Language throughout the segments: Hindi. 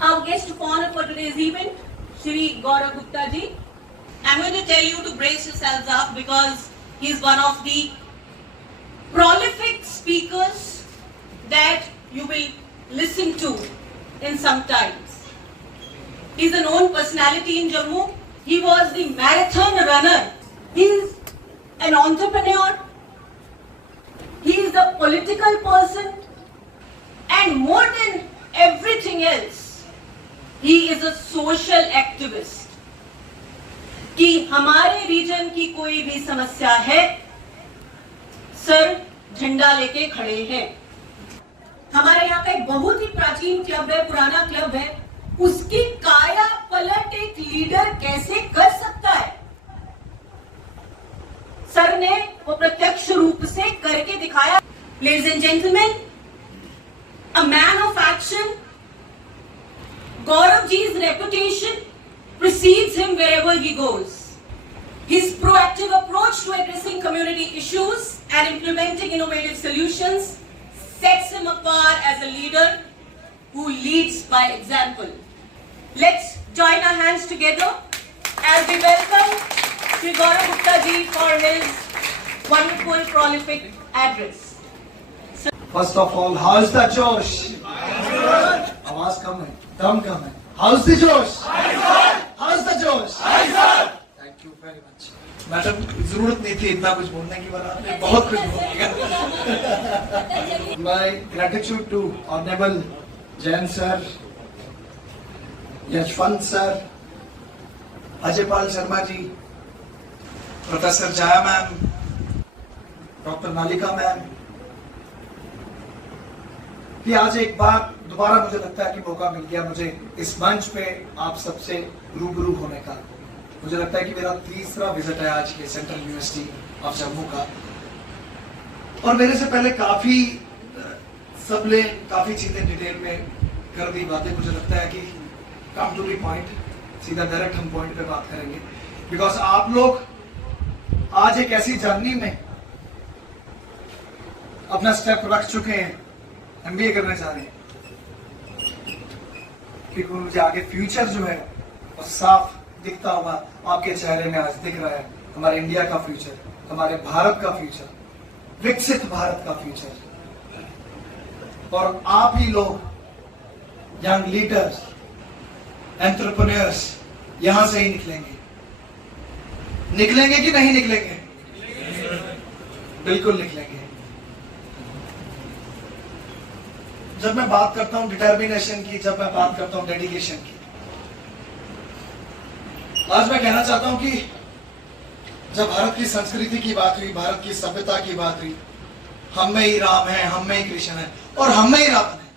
Our guest of honor for today's event, Shri Gaurav Gupta ji. I'm going to tell you to brace yourselves up because he's one of the prolific speakers that you will listen to in some times. He's a known personality in Jammu. He was the marathon runner. He's an entrepreneur. He is a political person. And more than everything else, he is a social activist. कि हमारे रीजन की कोई भी समस्या है, सर झंडा लेके खड़े हैं। हमारे यहाँ का एक बहुत ही प्राचीन क्लब है, पुराना क्लब है, उसकी काया पलट एक लीडर कैसे कर सकता है? सर ने वो प्रत्यक्ष रूप से करके दिखाया। Ladies and gentlemen, a man of action, Gaurav ji's reputation precedes him wherever he goes. His proactive approach to addressing community issues and implementing innovative solutions sets him apart as a leader who leads by example. Let's join our hands together as we welcome Shri Gaurav Gupta ji for his wonderful, prolific address. First of all, how's the Josh? आवाज कम है, दम कम है. How's the Josh? How's the Josh? Thank you very much. Madam जरूरत नहीं थी इतना कुछ बोलने की, पर आपने बहुत कुछ बोल दिया. My gratitude to Honorable Jain sir, Yashwant sir, Ajaypal Sharma ji, professor Jaya ma'am, doctor Malika ma'am, कि आज एक बार दोबारा मुझे लगता है कि मौका मिल गया मुझे इस मंच पे आप सबसे रूबरू होने का. मुझे लगता है कि मेरा तीसरा विजिट है आज के सेंट्रल यूनिवर्सिटी ऑफ जम्मू का, और मेरे से पहले काफी सबने काफी चीजें डिटेल में कर दी बातें. मुझे लगता है कि कम टू दी पॉइंट, सीधा डायरेक्ट हम पॉइंट पे बात करेंगे, बिकॉज आप लोग आज एक ऐसी जर्नी में अपना स्टेप रख चुके हैं, एमबीए करने जा रहे हैं, क्योंकि मुझे आगे फ्यूचर जो है वो साफ दिखता हुआ आपके चेहरे में आज दिख रहा है. हमारे इंडिया का फ्यूचर, हमारे भारत का फ्यूचर, विकसित भारत का फ्यूचर. और आप ही लोग यंग लीडर्स, एंटरप्रेन्योर्स यहां से ही निकलेंगे. निकलेंगे कि नहीं निकलेंगे? बिल्कुल निकलेंगे. जब मैं बात करता हूं डिटर्मिनेशन की, जब मैं बात करता हूं डेडिकेशन की, आज मैं कहना चाहता हूं कि जब भारत की संस्कृति की बात हुई, भारत की सभ्यता की बात हुई, हम में ही राम है, हम में ही कृष्ण है, और हम में ही रावण है.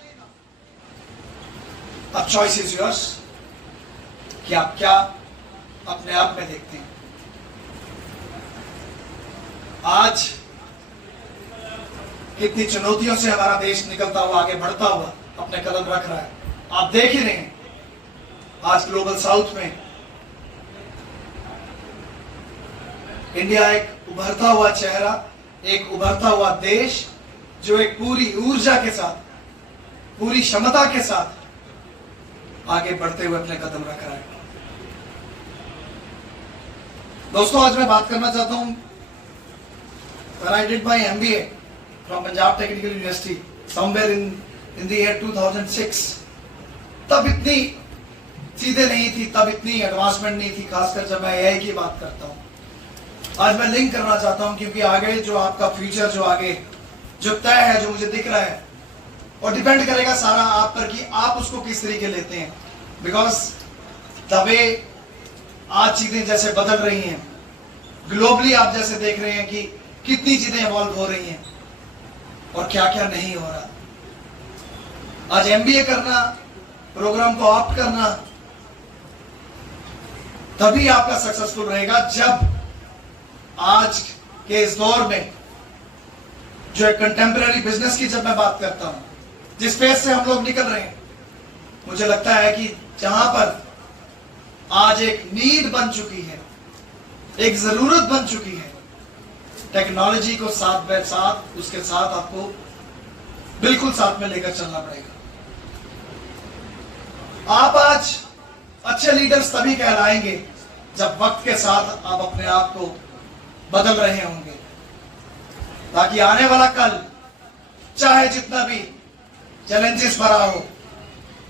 अब चॉइस इज योर्स कि आप क्या अपने आप में देखते हैं. आज कितनी चुनौतियों से हमारा देश निकलता हुआ, आगे बढ़ता हुआ अपने कदम रख रहा है. आप देख ही रहे हैं आज ग्लोबल साउथ में इंडिया एक उभरता हुआ चेहरा, एक उभरता हुआ देश, जो एक पूरी ऊर्जा के साथ, पूरी क्षमता के साथ आगे बढ़ते हुए अपने कदम रख रहा है. दोस्तों, आज मैं बात करना चाहता हूं, when I did my MBA from Punjab Technical University somewhere in the year 2006, तब इतनी चीजें नहीं थी, तब इतनी एडवांसमेंट नहीं थी, खासकर जब मैं एआई की बात करता हूं. आज मैं लिंक करना चाहता हूं, क्योंकि आगे जो आपका फ्यूचर, जो आगे जो तय है, जो मुझे दिख रहा है, और डिपेंड करेगा सारा आप पर कि आप उसको किस तरीके लेते हैं. बिकॉज तबे आज चीजें जैसे बदल रही हैं, ग्लोबली आप जैसे देख रहे हैं कि कितनी चीजें इवॉल्व हो रही हैं और क्या क्या नहीं हो रहा. आज एमबीए करना, प्रोग्राम को ऑप्ट करना, तभी आपका सक्सेसफुल रहेगा जब आज के इस दौर में जो एक कंटेम्पररी बिजनेस की जब मैं बात करता हूं, जिस फेज से हम लोग निकल रहे हैं, मुझे लगता है कि जहां पर आज एक नीड बन चुकी है, एक जरूरत बन चुकी है, टेक्नोलॉजी को साथ बाय साथ, उसके साथ आपको बिल्कुल साथ में लेकर चलना पड़ेगा. आप आज अच्छे लीडर्स तभी कहलाएंगे जब वक्त के साथ आप अपने आप को बदल रहे होंगे, ताकि आने वाला कल चाहे जितना भी चैलेंजेस भरा हो,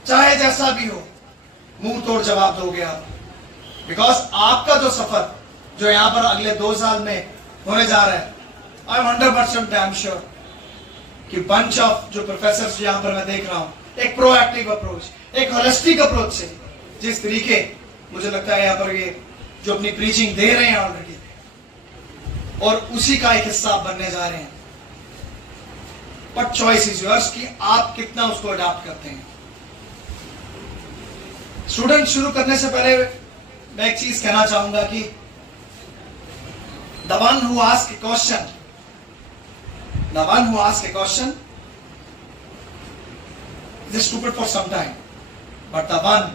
चाहे जैसा भी हो, मुंह तोड़ जवाब दोगे आप। बिकॉज आपका जो सफर जो यहां पर अगले 2 साल में होने जा रहा है, आई एम 100% डैम श्योर कि बंच ऑफ जो प्रोफेसर यहां पर मैं देख रहा हूं, एक प्रोएक्टिव अप्रोच, एक होलिस्टिक अप्रोच से जिस तरीके मुझे लगता है यहां पर ये जो अपनी प्रीचिंग दे रहे हैं ऑलरेडी, और उसी का एक हिस्सा बनने जा रहे हैं। बट चॉइस इज योर्स कि आप कितना उसको अडॉप्ट करते हैं। स्टूडेंट शुरू करने से पहले मैं एक चीज कहना चाहूंगा कि the one who asks a question is stupid for some time, but the one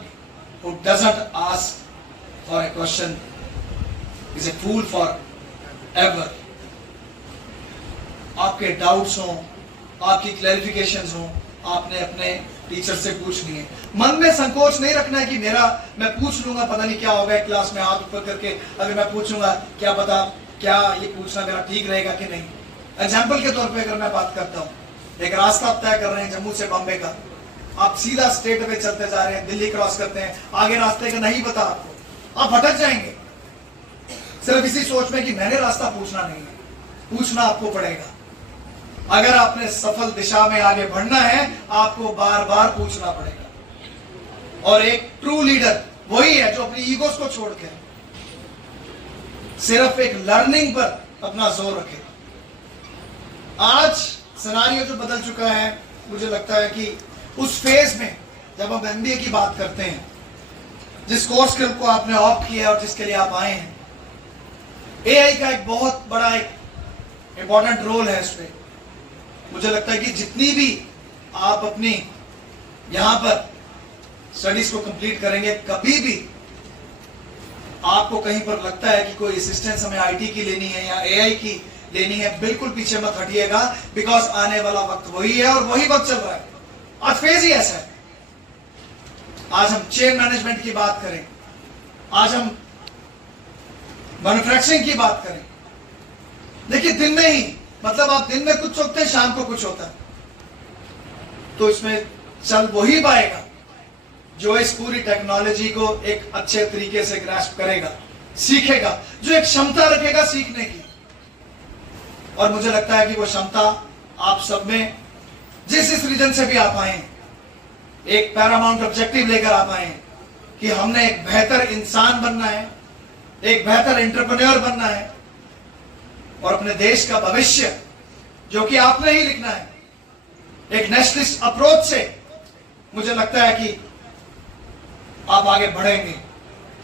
who doesn't ask for a question is a fool forever. आपके डाउट्स हो, आपकी क्लैरिफिकेशंस हो, आपने अपने टीचर से पूछनी है। मन में संकोच नहीं रखना है कि मैं पूछ लूंगा, पता नहीं क्या होगा क्लास में हाथ ऊपर करके, अगर मैं पूछूंगा क्या पता क्या ये पूछना मेरा ठीक रहेगा कि नहीं। एग्जाम्पल के तौर पे अगर मैं बात करता हूँ, एक रास्ता आप तय कर रहे हैं जम्मू से बॉम्बे का, आप सीधा स्ट्रेट वे चलते जा रहे हैं, दिल्ली क्रॉस करते हैं, आगे रास्ते का नहीं पता आपको, आप भटक जाएंगे सिर्फ इसी सोच में कि मैंने रास्ता पूछना नहीं है। पूछना आपको पड़ेगा। अगर आपने सफल दिशा में आगे बढ़ना है, आपको बार बार पूछना पड़ेगा। और एक ट्रू लीडर वही है जो अपनी ईगोस को छोड़ के सिर्फ एक लर्निंग पर अपना जोर रखे। आज सिनेरियो जो बदल चुका है, मुझे लगता है कि उस फेज में जब हम एमबीए की बात करते हैं, जिस कोर्स को आपने ऑप्ट किया और जिसके लिए आप आए हैं, एआई का एक बहुत बड़ा एक इंपॉर्टेंट रोल है इसमें। मुझे लगता है कि जितनी भी आप अपनी यहां पर स्टडीज को कंप्लीट करेंगे, कभी भी आपको कहीं पर लगता है कि कोई असिस्टेंस हमें आईटी की लेनी है या एआई की लेनी है, बिल्कुल पीछे मत हटिएगा। बिकॉज आने वाला वक्त वही है और वही वक्त चल रहा है। आज फेज ही ऐसा है। आज हम चेन मैनेजमेंट की बात करें, आज हम मैन्युफैक्चरिंग की बात करें, देखिए दिन में ही, मतलब आप दिन में कुछ सोचते हैं, शाम को कुछ होता है। तो इसमें चल वही पाएगा जो इस पूरी टेक्नोलॉजी को एक अच्छे तरीके से ग्रास्प करेगा, सीखेगा, जो एक क्षमता रखेगा सीखने की। और मुझे लगता है कि वो क्षमता आप सब में, जिस रीजन से भी आप आए, एक पैरामाउंट ऑब्जेक्टिव लेकर आप आए कि हमने एक बेहतर इंसान बनना है, एक बेहतर एंटरप्रेन्योर बनना है, और अपने देश का भविष्य जो कि आपने ही लिखना है। एक नेशनलिस्ट अप्रोच से मुझे लगता है कि आप आगे बढ़ेंगे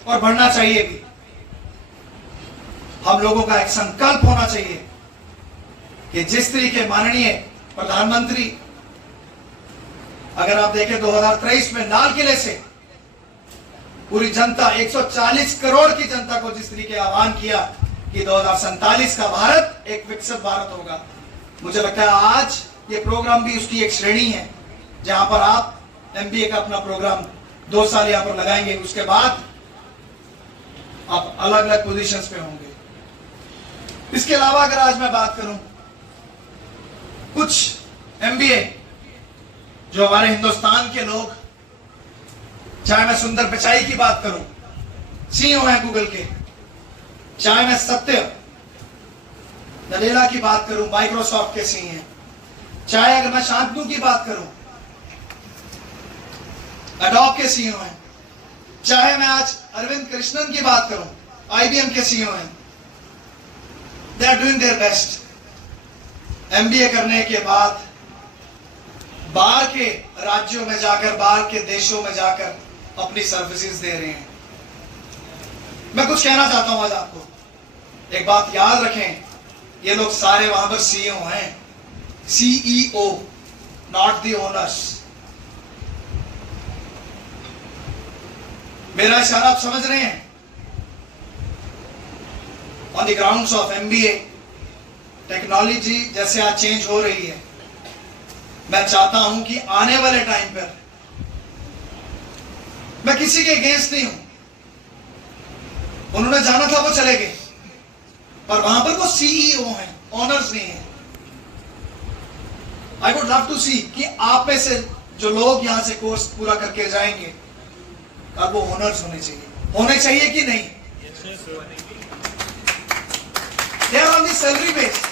और बढ़ना चाहिए भी। हम लोगों का एक संकल्प होना चाहिए कि जिस तरीके माननीय प्रधानमंत्री, अगर आप देखें 2023 में लाल किले से पूरी जनता, 140 करोड़ की जनता को जिस तरीके आह्वान किया कि 2047 का भारत एक विकसित भारत होगा, मुझे लगता है आज ये प्रोग्राम भी उसकी एक श्रेणी है जहां पर आप एमबीए का अपना प्रोग्राम 2 साल यहां पर लगाएंगे। उसके बाद आप अलग अलग पोजीशंस पे होंगे। इसके अलावा अगर आज मैं बात करूं, कुछ एमबीए जो हमारे हिंदुस्तान के लोग, चाहे मैं सुंदर पिचाई की बात करूं, सीईओ है गूगल के, चाहे मैं सत्य नडेला की बात करूं, माइक्रोसॉफ्ट के सीईओ हैं, चाहे अगर मैं शांतनु की बात करूं, एडोब के सीईओ हैं, चाहे मैं आज अरविंद कृष्णन की बात करूं, आईबीएम के सीईओ हैं, they are doing their best. MBA करने के बाद बाहर के राज्यों में जाकर, बाहर के देशों में जाकर अपनी सर्विसेज दे रहे हैं। मैं कुछ कहना चाहता हूं आज आपको, एक बात याद रखें, ये लोग सारे वहां पर सीईओ हैं, सीईओ, नॉट द ओनर्स। मेरा इशारा आप समझ रहे हैं? On the grounds of MBA, technology जैसे आज चेंज हो रही है, मैं चाहता हूं कि आने वाले टाइम पर मैं किसी के अगेंस्ट नहीं हूं, उन्होंने जाना था वो चले गए, पर वहां पर वो सीईओ हैं, ऑनर्स नहीं है। आई वुड लव टू सी कि आप में से जो लोग यहां से कोर्स पूरा करके जाएंगे, अब वो ऑनर्स होने चाहिए कि नहीं? They are on the salary base.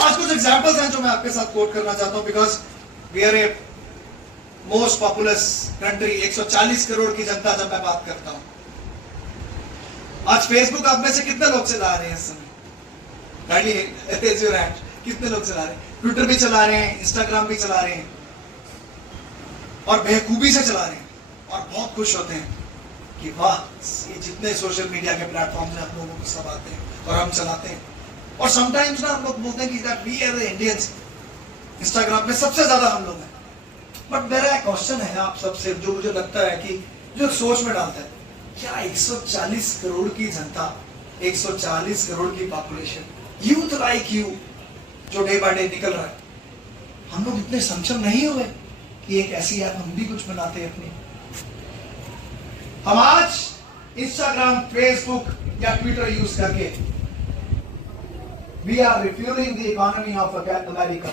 आज कुछ एग्जांपल्स हैं जो मैं आपके साथ कोट करना चाहता हूं, because we are a most populous country, 140 crore की जनता जब मैं बात करता हूं। आज फेसबुक आप में से कितने लोग चला रहे हैं इस समय? कितने लोग चला रहे हैं? ट्विटर भी चला रहे हैं, इंस्टाग्राम भी चला रहे हैं, और बेखूबी से चला रहे हैं, और बहुत खुश होते हैं कि वाह, ये जितने सोशल मीडिया के प्लेटफॉर्म हैं, आप लोगों को सब आते हैं और हम चलाते हैं। और समटाइम्स ना हम लोग बोलते हैं कि that we are the Indians, Instagram में सबसे ज्यादा हम लोग हैं। बट मेरा एक क्वेश्चन है आप सबसे, जो मुझे लगता है कि जो सोच में डालता है, क्या 140 करोड़ की जनता, 140 करोड़ की पॉपुलेशन, यूथ लाइक यू जो डे बाय डे निकल रहा है, हम लोग इतने सक्षम नहीं हुए कि एक ऐसी ऐप हम भी कुछ बनाते हैं अपनी? हम आज इंस्टाग्राम, फेसबुक या ट्विटर यूज करके we are refuelling the economy of America.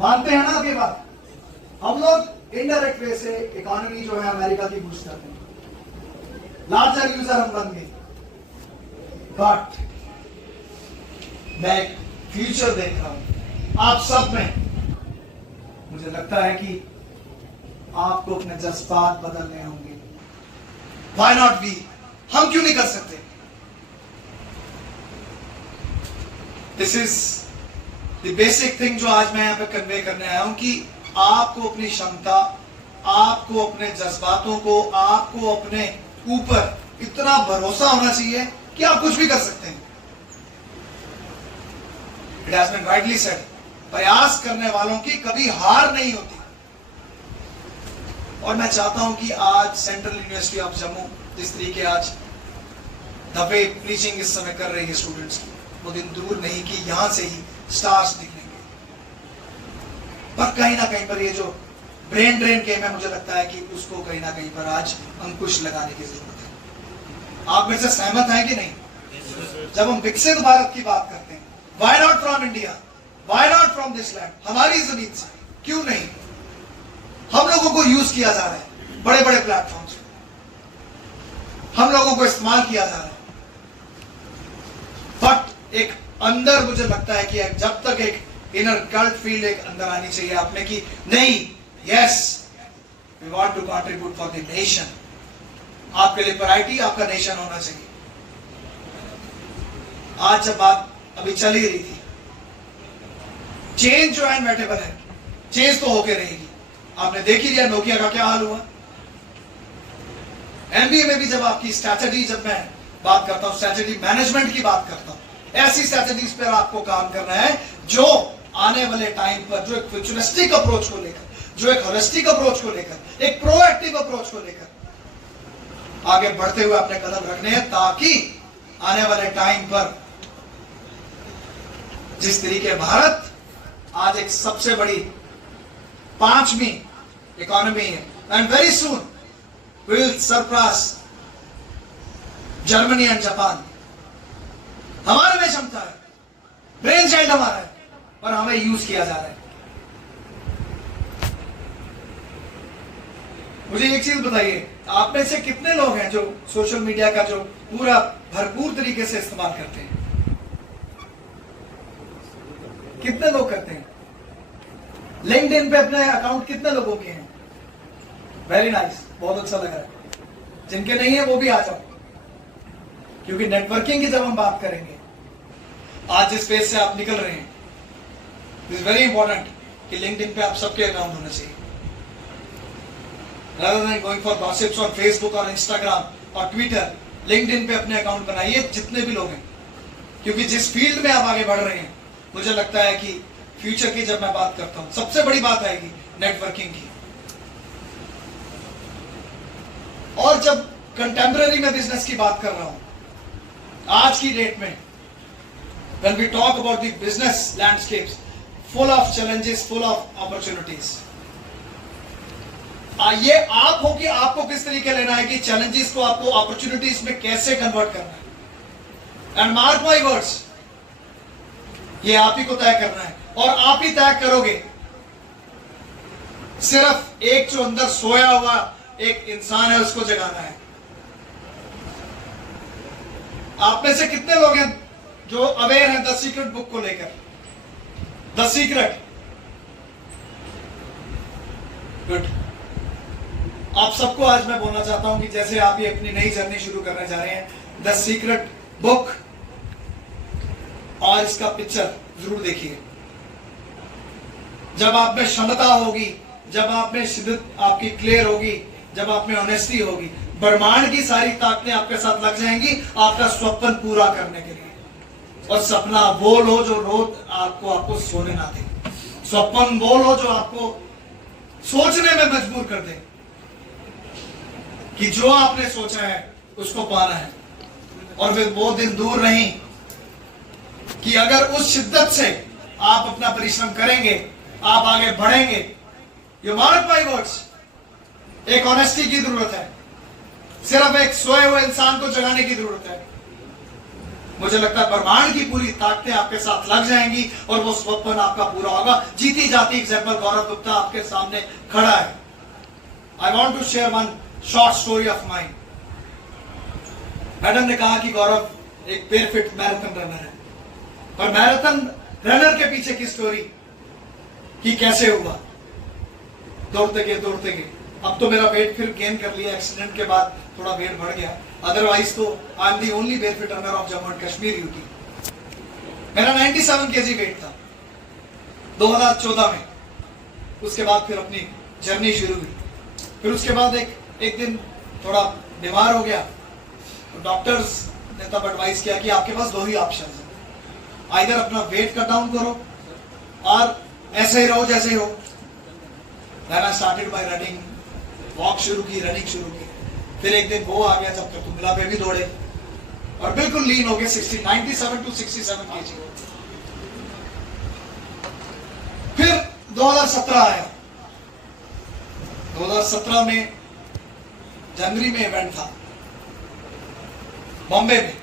मानते हैं ना आपकी बात? हम लोग इनडायरेक्ट वे से इकोनॉमी जो है अमेरिका की बूस्ट करते हैं, लार्जर यूजर हम बन गए। बट मैं एक फ्यूचर देख रहा हूं आप सब में। मुझे लगता है कि आपको अपने जज्बात बदलने होंगे। Why not we? हम क्यों नहीं कर सकते? This is the basic thing जो आज मैं यहां पे कन्वे करने आया हूं, कि आपको अपनी क्षमता, आपको अपने जज्बातों को, आपको अपने ऊपर इतना भरोसा होना चाहिए कि आप कुछ भी कर सकते हैं। It has been rightly said, प्रयास करने वालों की कभी हार नहीं होती। और मैं चाहता हूं कि आज सेंट्रल यूनिवर्सिटी ऑफ जम्मू जिस तरीके आज दफे टीचिंग इस समय कर रही है स्टूडेंट्स की, वो दिन दूर नहीं कि यहां से ही स्टार्स निकलेंगे। पर कहीं ना कहीं पर ये जो ब्रेन ड्रेन गेम है, मुझे लगता है कि उसको कहीं ना कहीं पर आज अंकुश लगाने की जरूरत है। आप मेरे से सहमत हैं कि नहीं? जब हम विकसित भारत की बात करते हैं, why not from India, why not from this land, हमारी जमीन से क्यों नहीं? हम लोगों को यूज किया जा रहा है, बड़े बड़े प्लेटफॉर्म्स हम लोगों को इस्तेमाल किया जा रहा है। बट एक अंदर मुझे लगता है कि जब तक एक इनर कल्ट फील्ड एक अंदर आनी चाहिए आप में कि नहीं, yes we want to contribute for the nation. आपके लिए प्रायोरिटी आपका नेशन होना चाहिए। आज जब बात अभी चल ही रही थी, चेंज जो है इनवेटेबल है, चेंज तो होके रहेगी। आपने देख ही लिया नोकिया का क्या हाल हुआ। एमबीए में भी जब आपकी स्ट्रैटेजी, जब मैं बात करता हूं स्ट्रैटेजी मैनेजमेंट की बात करता हूं, ऐसी स्ट्रैटेजीज पर आपको काम करना है जो आने वाले टाइम पर, जो एक फ्यूचरिस्टिक अप्रोच को लेकर, जो एक होलिस्टिक अप्रोच को लेकर, एक प्रोएक्टिव अप्रोच को लेकर आगे बढ़ते हुए अपने कदम रखने हैं, ताकि आने वाले टाइम पर जिस तरीके भारत आज एक सबसे बड़ी 5वीं इकोनॉमी है, and very soon will Sarpass Germany and Japan. हमारे में क्षमता है, ब्रेन चाइल्ड हमारा है, और हमें यूज किया जा रहा है। मुझे एक चीज बताइए, आप में से कितने लोग हैं जो सोशल मीडिया का जो पूरा भरपूर तरीके से इस्तेमाल करते हैं? कितने लोग करते हैं? लिंक्डइन पे अपने अकाउंट कितने लोगों के हैं? वेरी नाइस, बहुत अच्छा लग रहा है। जिनके नहीं है वो भी आ जाओ, क्योंकि नेटवर्किंग की जब हम बात करेंगे, आज जिस पेज से आप निकल रहे हैं, इट इज वेरी इंपॉर्टेंट कि लिंक्डइन पे आप सबके अकाउंट होने चाहिए। rather than going for gossips on Facebook और Instagram और Twitter, लिंक्डइन पे अपने अकाउंट बनाइए जितने भी लोग हैं, क्योंकि जिस फील्ड में आप आगे बढ़ रहे हैं, मुझे लगता है कि फ्यूचर की जब मैं बात करता हूं, सबसे बड़ी बात आएगी नेटवर्किंग की। और जब कंटेम्पररी में बिजनेस की बात कर रहा हूं, आज की डेट में when we talk about the business landscapes full of challenges, full of opportunities, ये आप हो कि आपको किस तरीके लेना है कि चैलेंजेस को आपको अपॉर्चुनिटीज में कैसे कन्वर्ट करना है। एंड मार्क माय वर्ड्स, ये आप ही को तय करना है और आप ही तय करोगे। सिर्फ एक जो अंदर सोया हुआ एक इंसान है उसको जगाना है। आप में से कितने लोग हैं जो अवेयर हैं द सीक्रेट बुक को लेकर? The secret, good. आप सबको आज मैं बोलना चाहता हूं कि जैसे आप ये अपनी नई जर्नी शुरू करने जा रहे हैं, द सीक्रेट बुक और इसका पिक्चर जरूर देखिए। जब आप में क्षमता होगी, जब आप में शिद्दत आपकी क्लियर होगी, जब आप में ऑनेस्टी होगी, ब्रह्मांड की सारी ताकतें आपके साथ लग जाएंगी आपका स्वप्न पूरा करने के लिए। और सपना वो लो जो रोज आपको सोने ना दे। स्वप्न वो लो जो आपको सोचने में मजबूर कर दे कि जो आपने सोचा है उसको पाना है। और फिर वो दिन दूर नहीं कि अगर उस शिद्दत से आप अपना परिश्रम करेंगे, आप आगे बढ़ेंगे। यू मार्क माय वर्ड्स, एक ऑनेस्टी की जरूरत है, सिर्फ एक सोए हुए इंसान को जगाने की जरूरत है। मुझे लगता है ब्रह्मांड की पूरी ताकतें आपके साथ लग जाएंगी और वो स्वप्न आपका पूरा होगा। जीती जाती एग्जाम्पल गौरव गुप्ता आपके सामने खड़ा है। I want to share one short story of mind. Madam ने कहा कि गौरव एक पेरफेक्ट मैराथन रनर है, पर मैराथन रनर के पीछे की स्टोरी कि कैसे हुआ। दौड़ते गए अब तो मेरा वेट फिर गेन कर लिया, एक्सीडेंट के बाद थोड़ा वेट बढ़ गया, अदरवाइज तो I am the only barefoot runner of Jammu and Kashmir UT. मेरा 97 kg वेट था 2014 में। उसके बाद फिर अपनी जर्नी शुरू हुई। फिर उसके बाद एक दिन थोड़ा बीमार हो गया तो डॉक्टर्स ने तब एडवाइस किया कि आपके पास दो ही ऑप्शन है, आइदर अपना वेट कट डाउन करो और ऐसे ही रहो जैसे ही हो। Then I started by running, walk शुरू की, रनिंग शुरू की। फिर एक दिन वो आ गया जब तक तुमला पे भी दौड़े और बिल्कुल लीन हो गए। 97 to 67 kg। फिर 2017 आया। 2017 में जनवरी में इवेंट था बॉम्बे में,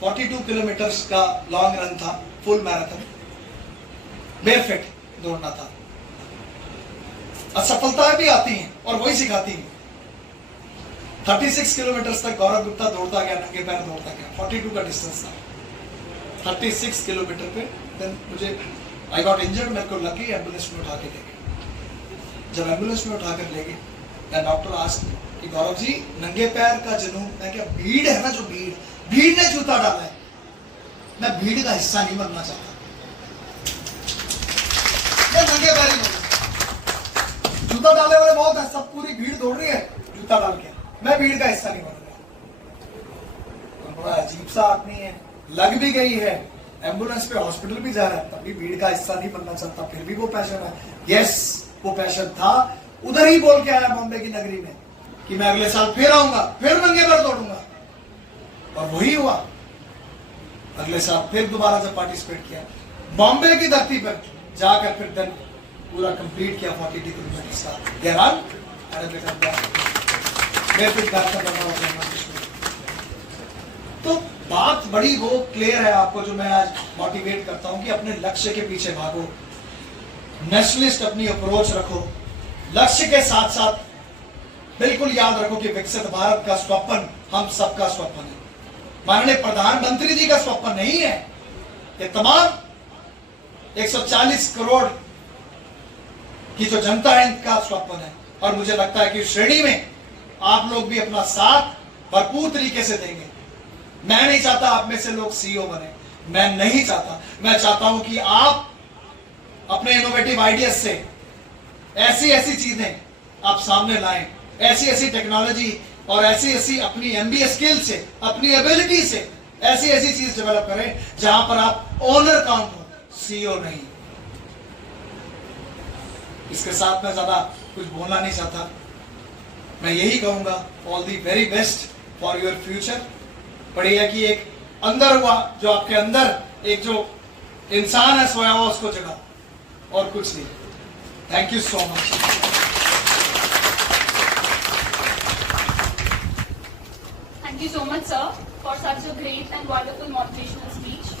42 किलोमीटर्स का लॉन्ग रन था, फुल मैराथन, बेरफिट दौड़ना था। असफलताएं भी आती हैं और वही सिखाती हैं। 36 किलोमीटर तक गौरव गुप्ता दौड़ता गया, नंगे पैर दौड़ता गया। 42 का डिस्टेंस था, 36 किलोमीटर पे देन मुझे आई गॉट इंजर्ड। मेरे को लगी, एम्बुलेंस में उठा के ले गए। जब एम्बुलेंस में उठा कर ले गए देन डॉक्टर आस्क्ड कि गौरव जी नंगे पैर का जुनून, मैं क्या भीड़ है ना, जो भीड़ ने जूता डाला है, मैं भीड़ का हिस्सा नहीं बनना चाहता। मैं नंगे पैर ही जूता डालने वाले बहुत है, सब पूरी भीड़ दौड़ रही है जूता डाल के, मैं भीड़ का हिस्सा नहीं बन रहा। तो बड़ा अजीब सा आदमी है, लग भी गई है, एम्बुलेंस पे हॉस्पिटल भी जा रहा है, तभी भीड़ का हिस्सा नहीं बनना चाहता। फिर भी वो पैशन है। यस, वो पैशन था। उधर ही बोल के आया बॉम्बे की नगरी में कि मैं अगले साल फिर आऊंगा, फिर नंगे पैर दौड़ूंगा। और वही हुआ। अगले साल फिर दोबारा जब पार्टिसिपेट किया, बॉम्बे की धरती पर जाकर फिर दिन पूरा कंप्लीट किया 42 किलोमीटर का रन। तो बात बड़ी वो क्लियर है आपको, जो मैं आज मोटिवेट करता हूं कि अपने लक्ष्य के पीछे भागो, नेशनलिस्ट अपनी अप्रोच रखो। लक्ष्य के साथ साथ बिल्कुल याद रखो कि विकसित भारत का स्वप्न हम सबका स्वप्न है, माननीय प्रधानमंत्री जी का स्वप्न नहीं है। ये तमाम 140 करोड़ की जो जनता है इनका स्वप्न है। और मुझे लगता है कि इस श्रेणी में आप लोग भी अपना साथ भरपूर तरीके से देंगे। मैं नहीं चाहता आप में से लोग सीईओ बने, मैं नहीं चाहता। मैं चाहता हूं कि आप अपने इनोवेटिव आइडियाज से ऐसी ऐसी चीजें आप सामने लाएं, ऐसी ऐसी टेक्नोलॉजी और ऐसी ऐसी अपनी एमबीए स्किल से, अपनी एबिलिटी से ऐसी ऐसी चीज डेवलप करें जहां पर आप ओनर काउंट हो, सीईओ नहीं। इसके साथ मैं ज्यादा कुछ बोलना नहीं चाहता। मैं यही कहूंगा, all the very best for your future. पर यह कि एक अंदर हुआ, जो आपके अंदर एक जो इंसान है सोया हुआ, उसको जगा, और कुछ नहीं। Thank you so much. much, sir, for such a great and wonderful motivational speech.